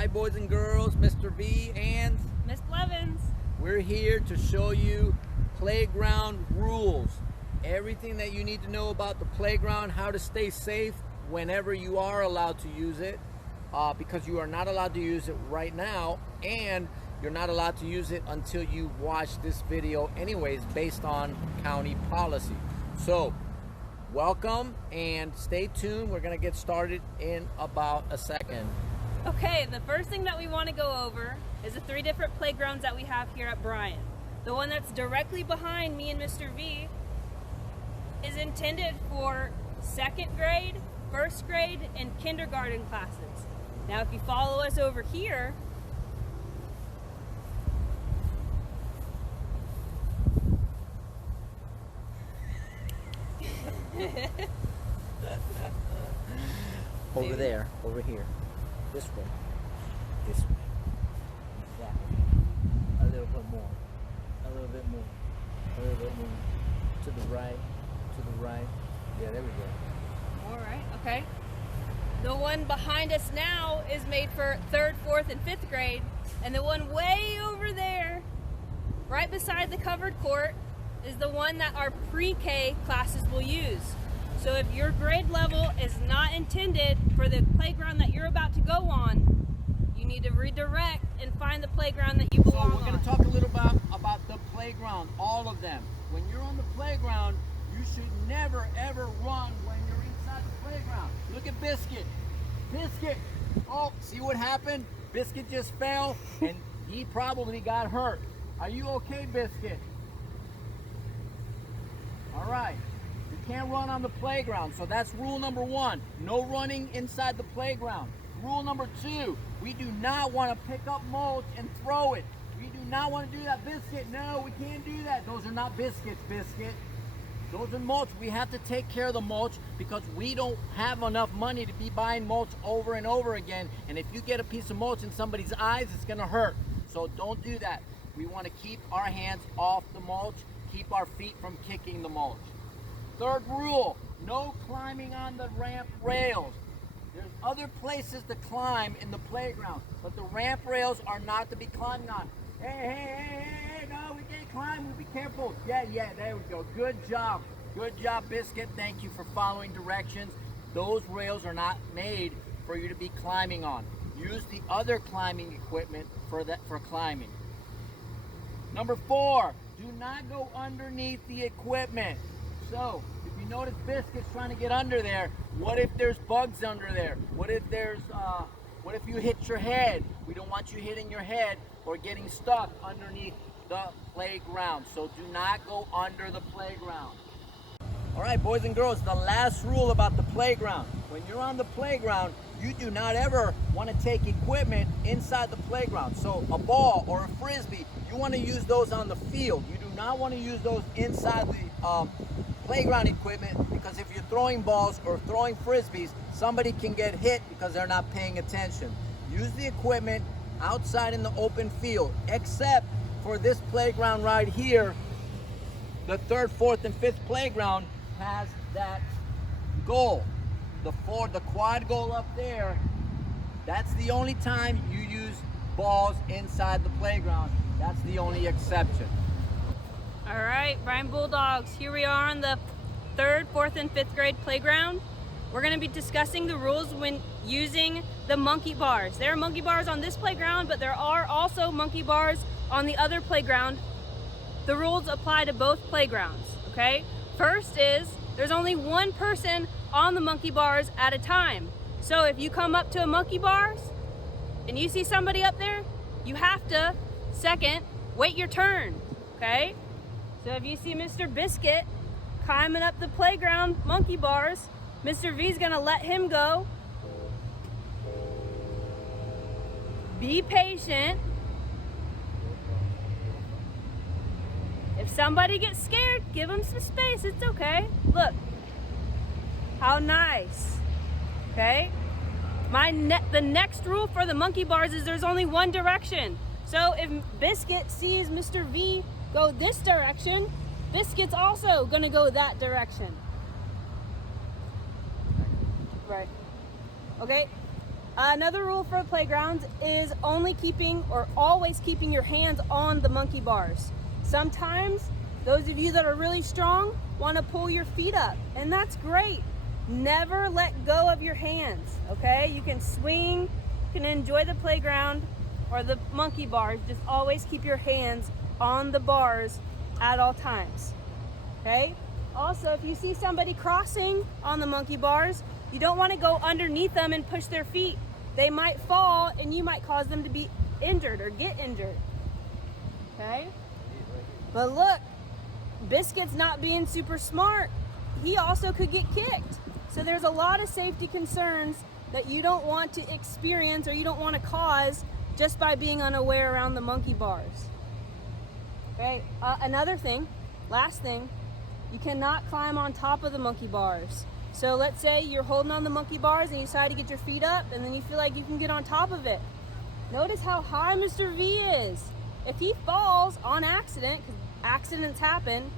Hi boys and girls, Mr. V and Miss Blevins. We're here to show you playground rules. Everything that you need to know about the playground, how to stay safe whenever you are allowed to use it, because you are not allowed to use it right now, and you're not allowed to use it until you watch this video anyways, based on county policy. So welcome and stay tuned. We're gonna get started in about a second. Okay, the first thing that we want to go over is the 3 different playgrounds that we have here at Bryan. The one that's directly behind me and Mr. V is intended for 2nd grade, 1st grade, and kindergarten classes. Now, if you follow us over here, Over there, over here. This way. This way. That way. A little bit more. A little bit more. A little bit more. To the right. To the right. Yeah, there we go. all right, okay. The one behind us now is made for 3rd, 4th, and 5th grade, and the one way over there, right beside the covered court, is the one that our pre-K classes will use. So if your grade level is not intended for the playground that you're about to go on, you need to redirect and find the playground that you belong So we're going on. to talk a little about the playground, all of them. When you're on the playground, you should never ever run when you're inside the playground. Look at Biscuit. Biscuit. Oh, see what happened? Biscuit just fell and he probably got hurt. Are you okay, Biscuit? All right. You can't run on the playground. So that's rule number 1. No running inside the playground. Rule number 2. We do not want to pick up mulch and throw it. We do not want to do that. Biscuit, no, we can't do that. Those are not biscuits, Biscuit. Those are mulch. We have to take care of the mulch because we don't have enough money to be buying mulch over and over again. And if you get a piece of mulch in somebody's eyes, it's going to hurt. So don't do that. We want to keep our hands off the mulch, keep our feet from kicking the mulch. 3rd rule, no climbing on the ramp rails. There's other places to climb in the playground, but the ramp rails are not to be climbed on. Hey, no, we can't climb, we'll be careful. Yeah, there we go. Good job, Biscuit. Thank you for following directions. Those rails are not made for you to be climbing on. Use the other climbing equipment for climbing. Number 4, do not go underneath the equipment. So, if you notice Biscuit's trying to get under there, what if there's bugs under there? What if you hit your head? We don't want you hitting your head or getting stuck underneath the playground. So do not go under the playground. All right, boys and girls, the last rule about the playground. When you're on the playground, you do not ever want to take equipment inside the playground. So a ball or a frisbee, you want to use those on the field. You do not want to use those inside the playground equipment, because if you're throwing balls or throwing frisbees, somebody can get hit because they're not paying attention. Use the equipment outside in the open field, except for this playground right here. The 3rd, 4th, and 5th playground has that goal. The quad goal up there, that's the only time you use balls inside the playground. That's the only exception. All right, Bryan Bulldogs, here we are on the 3rd, 4th, and 5th grade playground. We're going to be discussing the rules when using the monkey bars. There are monkey bars on this playground, but there are also monkey bars on the other playground. The rules apply to both playgrounds, okay? First is, there's only one person on the monkey bars at a time. So if you come up to a monkey bars and you see somebody up there, you have to, second, wait your turn, okay? So if you see Mr. Biscuit climbing up the playground monkey bars, Mr. V's gonna let him go. Be patient. If somebody gets scared, give them some space, it's okay. Look, how nice, okay? The next rule for the monkey bars is there's only one direction. So if Biscuit sees Mr. V go this direction, Biscuit's also gonna go that direction. Right. Okay? Another rule for playgrounds is only keeping or always keeping your hands on the monkey bars. Sometimes those of you that are really strong want to pull your feet up, and that's great. Never let go of your hands, okay? You can swing, you can enjoy the playground or the monkey bars. Just always keep your hands on the bars at all times, okay? Also, if you see somebody crossing on the monkey bars, you don't want to go underneath them and push their feet. They might fall and you might cause them to be injured or get injured, okay? But look, Biscuit's not being super smart. He also could get kicked. So there's a lot of safety concerns that you don't want to experience or you don't want to cause just by being unaware around the monkey bars. Okay, another thing, last thing, you cannot climb on top of the monkey bars. So let's say you're holding on the monkey bars and you decide to get your feet up and then you feel like you can get on top of it. Notice how high Mr. V is. If he falls on accident, because accidents happen,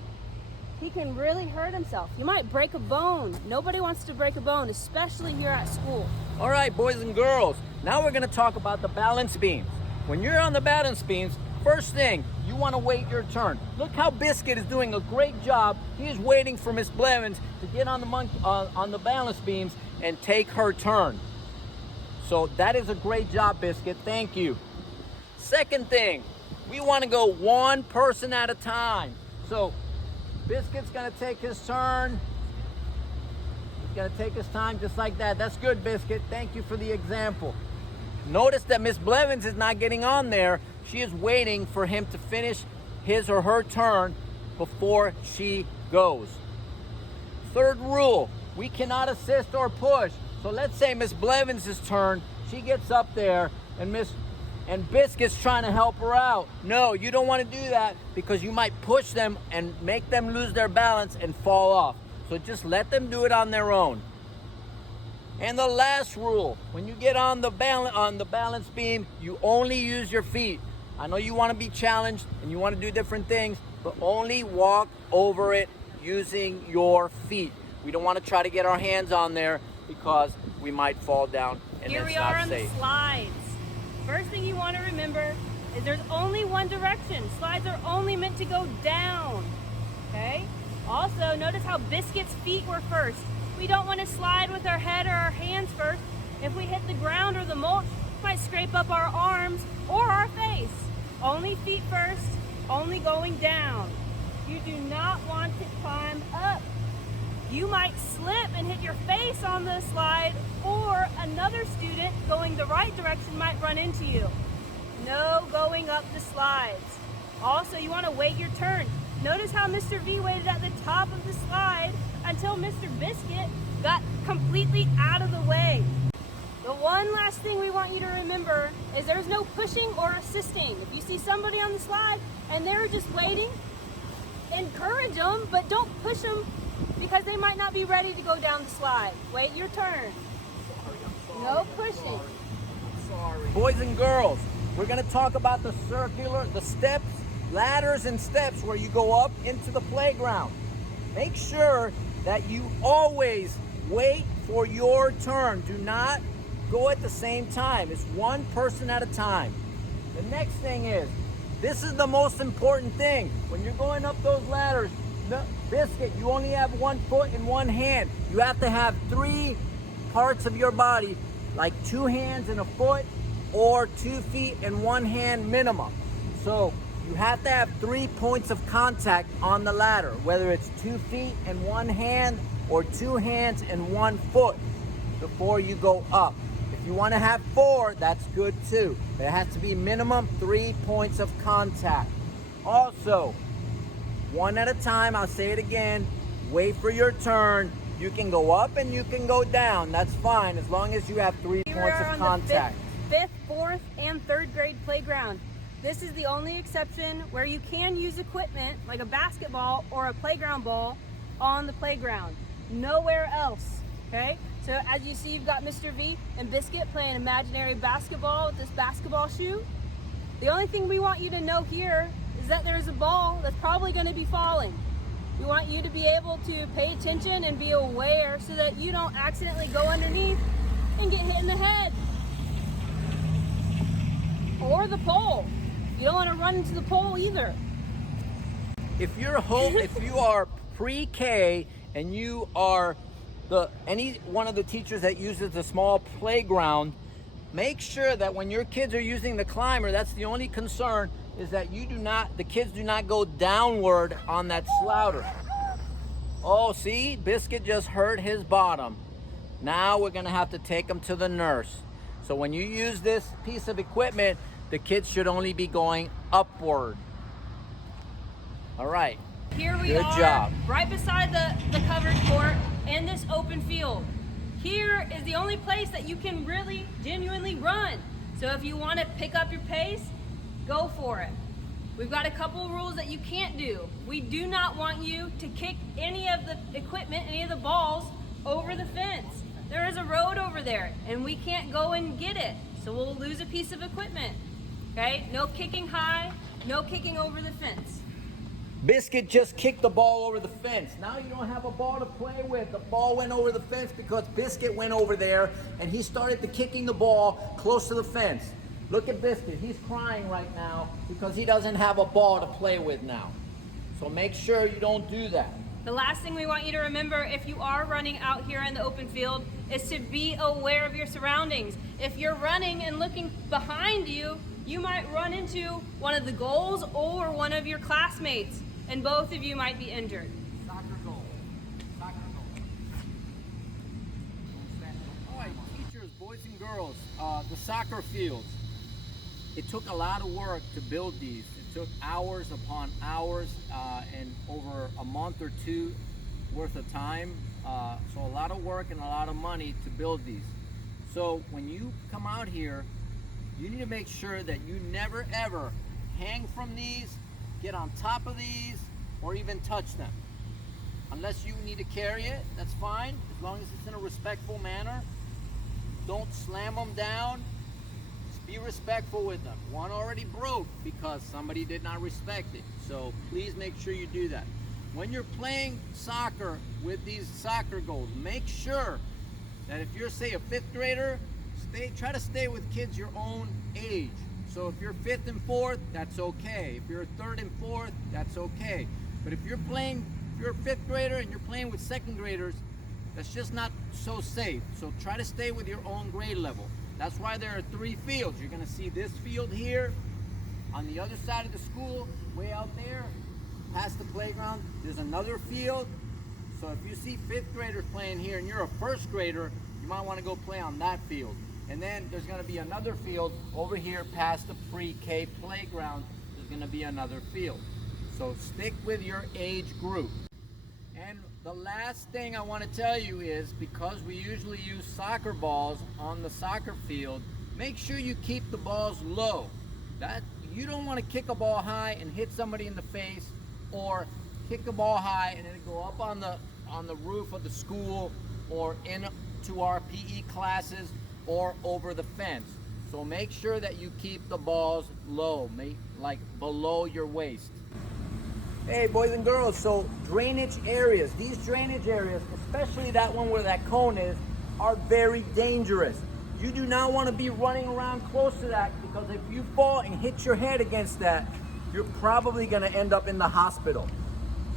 he can really hurt himself. He might break a bone. Nobody wants to break a bone, especially here at school. All right, boys and girls, now we're going to talk about the balance beams. When you're on the balance beams, first thing, you want to wait your turn. Look how Biscuit is doing a great job. He is waiting for Miss Blevins to get on the balance beams and take her turn. So that is a great job, Biscuit. Thank you. Second thing, we want to go one person at a time. So Biscuit's going to take his turn. He's going to take his time just like that. That's good, Biscuit. Thank you for the example. Notice that Miss Blevins is not getting on there. She is waiting for him to finish his or her turn before she goes. Third rule, we cannot assist or push. So let's say Miss Blevins' turn, she gets up there and Biscuit's trying to help her out. No, you don't want to do that because you might push them and make them lose their balance and fall off. So just let them do it on their own. And the last rule, when you get on the balance beam, you only use your feet. I know you want to be challenged and you want to do different things, but only walk over it using your feet. We don't want to try to get our hands on there because we might fall down and Here it's we are not on safe. the slides. First thing you want to remember is there's only one direction. Slides are only meant to go down, okay? Also, notice how Biscuit's feet were first. We don't want to slide with our head or our hands first. If we hit the ground or the mulch, we might scrape up our arms or our face. Only feet first, only going down. You do not want to climb up. You might slip and hit your face on the slide, or another student going the right direction might run into you. No going up the slides. Also, you want to wait your turn. Notice how Mr. V waited at the top of the slide until Mr. Biscuit got completely out of the way. The one last thing we want you to remember is there's no pushing or assisting. If you see somebody on the slide and they're just waiting, encourage them, but don't push them because they might not be ready to go down the slide. Wait your turn. No pushing. Boys and girls, we're going to talk about the steps, ladders and steps where you go up into the playground. Make sure that you always wait for your turn. Do not go at the same time. It's one person at a time. The next thing is, this is the most important thing. When you're going up those ladders, Biscuit, you only have one foot and one hand. You have to have 3 parts of your body, like 2 hands and a foot, or 2 feet and 1 hand minimum. So you have to have 3 points of contact on the ladder, whether it's 2 feet and 1 hand or 2 hands and 1 foot before you go up. If you want to have 4, that's good too. But it has to be minimum 3 points of contact. Also, one at a time, I'll say it again, wait for your turn. You can go up and you can go down. That's fine as long as you have 3 points of contact. The 5th, 4th, and 3rd grade playground. This is the only exception where you can use equipment like a basketball or a playground ball on the playground. Nowhere else, okay? So as you see, you've got Mr. V and Biscuit playing imaginary basketball with this basketball shoe. The only thing we want you to know here is that there's a ball that's probably going to be falling. We want you to be able to pay attention and be aware so that you don't accidentally go underneath and get hit in the head. or the pole. You don't want to run into the pole either. If you are pre-K and you are any one of the teachers that uses the small playground, make sure that when your kids are using the climber, that's the only concern, is that the kids do not go downward on that slouter. Oh, see, Biscuit just hurt his bottom. Now we're gonna have to take him to the nurse. So when you use this piece of equipment, the kids should only be going upward. All right. Here we Good are, job. right beside the covered court in this open field. Here is the only place that you can really genuinely run. So if you want to pick up your pace, go for it. We've got a couple rules that you can't do. We do not want you to kick any of the equipment, any of the balls over the fence. There is a road over there and we can't go and get it. So we'll lose a piece of equipment. Okay? No kicking high, no kicking over the fence. Biscuit just kicked the ball over the fence. Now you don't have a ball to play with. The ball went over the fence because Biscuit went over there and he started to kicking the ball close to the fence. Look at Biscuit. He's crying right now because he doesn't have a ball to play with now. So make sure you don't do that. The last thing we want you to remember if you are running out here in the open field is to be aware of your surroundings. If you're running and looking behind you, you might run into one of the goals or one of your classmates, and both of you might be injured. Soccer goal. Soccer goal. All right, teachers, boys and girls, the soccer fields. It took a lot of work to build these. It took hours upon hours and over a month or two worth of time. So a lot of work and a lot of money to build these. So when you come out here, you need to make sure that you never ever hang from these, get on top of these, or even touch them. Unless you need to carry it, that's fine, as long as it's in a respectful manner. Don't slam them down. Just be respectful with them. One already broke because somebody did not respect it. So please make sure you do that. When you're playing soccer with these soccer goals, make sure that if you're, say, a fifth grader, try to stay with kids your own age. So if you're fifth and fourth, that's okay. If you're third and fourth, that's okay. But if you're a fifth grader and you're playing with second graders, that's just not so safe. So try to stay with your own grade level. That's why there are 3 fields. You're gonna see this field here. On the other side of the school, way out there, past the playground, there's another field. So if you see fifth graders playing here and you're a first grader, you might wanna go play on that field. And then there's gonna be another field over here past the pre-K playground. There's gonna be another field. So stick with your age group. And the last thing I wanna tell you is, because we usually use soccer balls on the soccer field, make sure you keep the balls low. You don't wanna kick a ball high and hit somebody in the face, or kick a ball high and then go up on the roof of the school, or into our PE classes, or over the fence. So make sure that you keep the balls low, like below your waist. Hey boys and girls, so drainage areas, these drainage areas, especially that one where that cone is, are very dangerous. You do not want to be running around close to that, because if you fall and hit your head against that, you're probably going to end up in the hospital.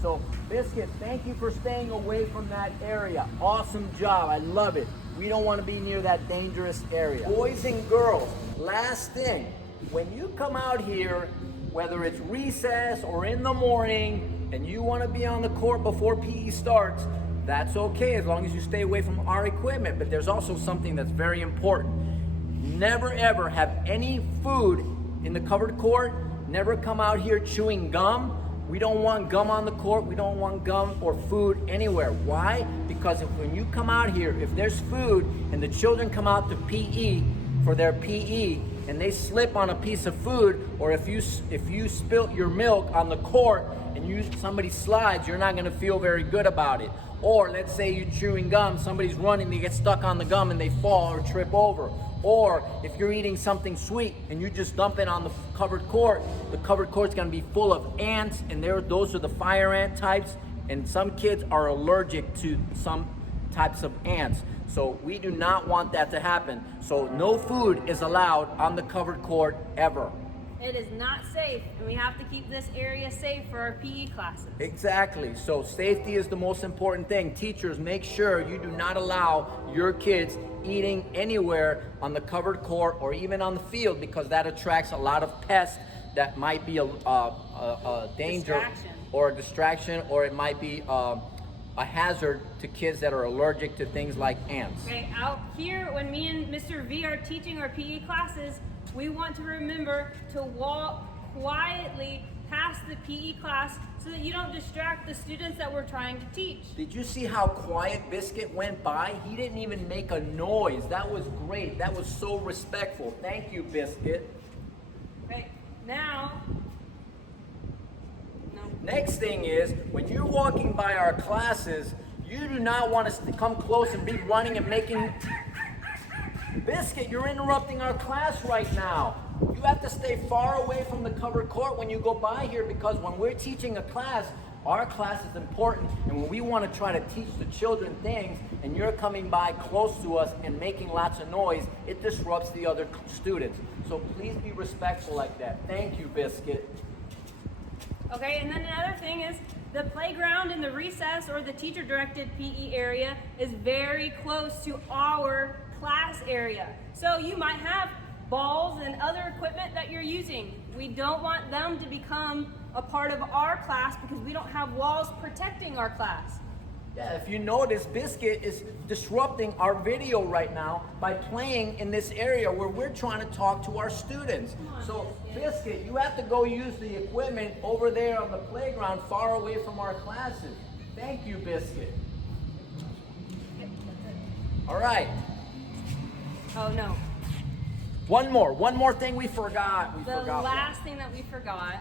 So Biscuit, thank you for staying away from that area. Awesome job, I love it. We don't want to be near that dangerous area. Boys and girls, last thing, when you come out here, whether it's recess or in the morning, and you want to be on the court before PE starts, that's okay as long as you stay away from our equipment. But there's also something that's very important. Never ever have any food in the covered court. Never come out here chewing gum. We don't want gum on the court. We don't want gum or food anywhere. Why? Because when you come out here, if there's food and the children come out to PE for their PE and they slip on a piece of food, or if you spilt your milk on the court and somebody slides, you're not going to feel very good about it. Or let's say you're chewing gum, somebody's running, they get stuck on the gum and they fall or trip over. Or if you're eating something sweet and you just dump it on the covered court, the covered court's gonna be full of ants, and those are the fire ant types, and some kids are allergic to some types of ants. So we do not want that to happen. So no food is allowed on the covered court ever. It is not safe, and we have to keep this area safe for our PE classes. Exactly. So safety is the most important thing. Teachers, make sure you do not allow your kids eating anywhere on the covered court or even on the field, because that attracts a lot of pests that might be a danger Distraction. or a distraction, or it might be a hazard to kids that are allergic to things like ants. Okay, out here, when me and Mr. V are teaching our PE classes, we want to remember to walk quietly past the PE class so that you don't distract the students that we're trying to teach. Did you see how quiet Biscuit went by? He didn't even make a noise. That was great. That was so respectful. Thank you, Biscuit. Okay, now, Next thing is, when you're walking by our classes, you do not want us to come close and be running and making... Biscuit, you're interrupting our class right now. You have to stay far away from the covered court when you go by here, because when we're teaching a class, our class is important, and when we want to try to teach the children things and you're coming by close to us and making lots of noise, it disrupts the other students. So please be respectful like that. Thank you, Biscuit. okay, and then another thing is the playground in the recess or the teacher-directed PE area is very close to our class area. So you might have balls and other equipment that you're using. We don't want them to become a part of our class because we don't have walls protecting our class. Yeah, if you notice, Biscuit is disrupting our video right now by playing in this area where we're trying to talk to our students. So, Biscuit, you have to go use the equipment over there on the playground far away from our classes. Thank you, Biscuit. All right. Oh no. One more thing we forgot. The last thing that we forgot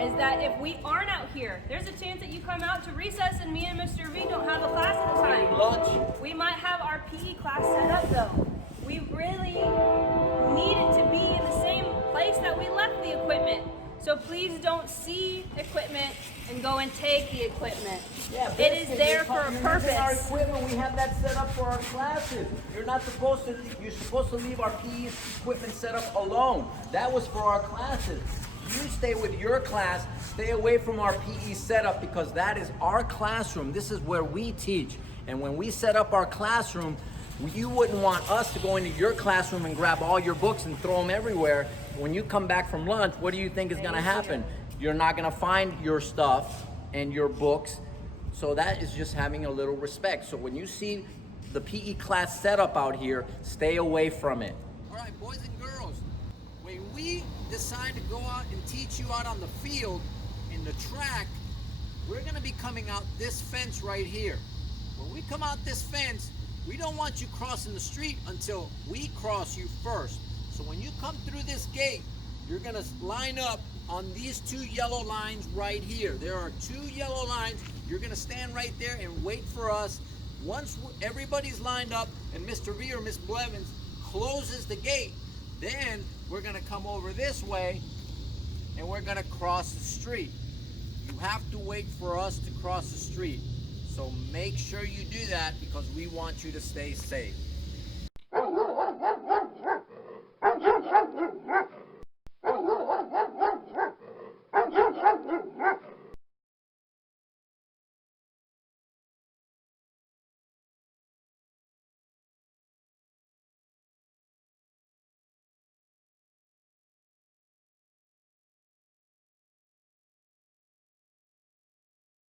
is that if we aren't out here, there's a chance that you come out to recess and me and Mr. V don't have a class at the time. Lunch. We might have our PE class set up though. We really need it to be in the same place that we left the equipment. So please don't see equipment and go and take the equipment. Yeah, it is there for a purpose. Our equipment, we have that set up for our classes. You're supposed to leave our PE equipment set up alone. That was for our classes. You stay with your class, stay away from our PE setup, because that is our classroom. This is where we teach. And when we set up our classroom, you wouldn't want us to go into your classroom and grab all your books and throw them everywhere. When you come back from lunch, what do you think is gonna happen? You're not gonna find your stuff and your books. So that is just having a little respect. So when you see the PE class setup out here, stay away from it. All right, boys and girls, when we decide to go out and teach you out on the field, in the track, we're gonna be coming out this fence right here. When we come out this fence, we don't want you crossing the street until we cross you first. So when you come through this gate, you're gonna line up on these two yellow lines right here. There are two yellow lines. You're gonna stand right there and wait for us. Once everybody's lined up and Mr. V or Miss Blevins closes the gate, then we're gonna come over this way and we're gonna cross the street. You have to wait for us to cross the street. So make sure you do that, because we want you to stay safe.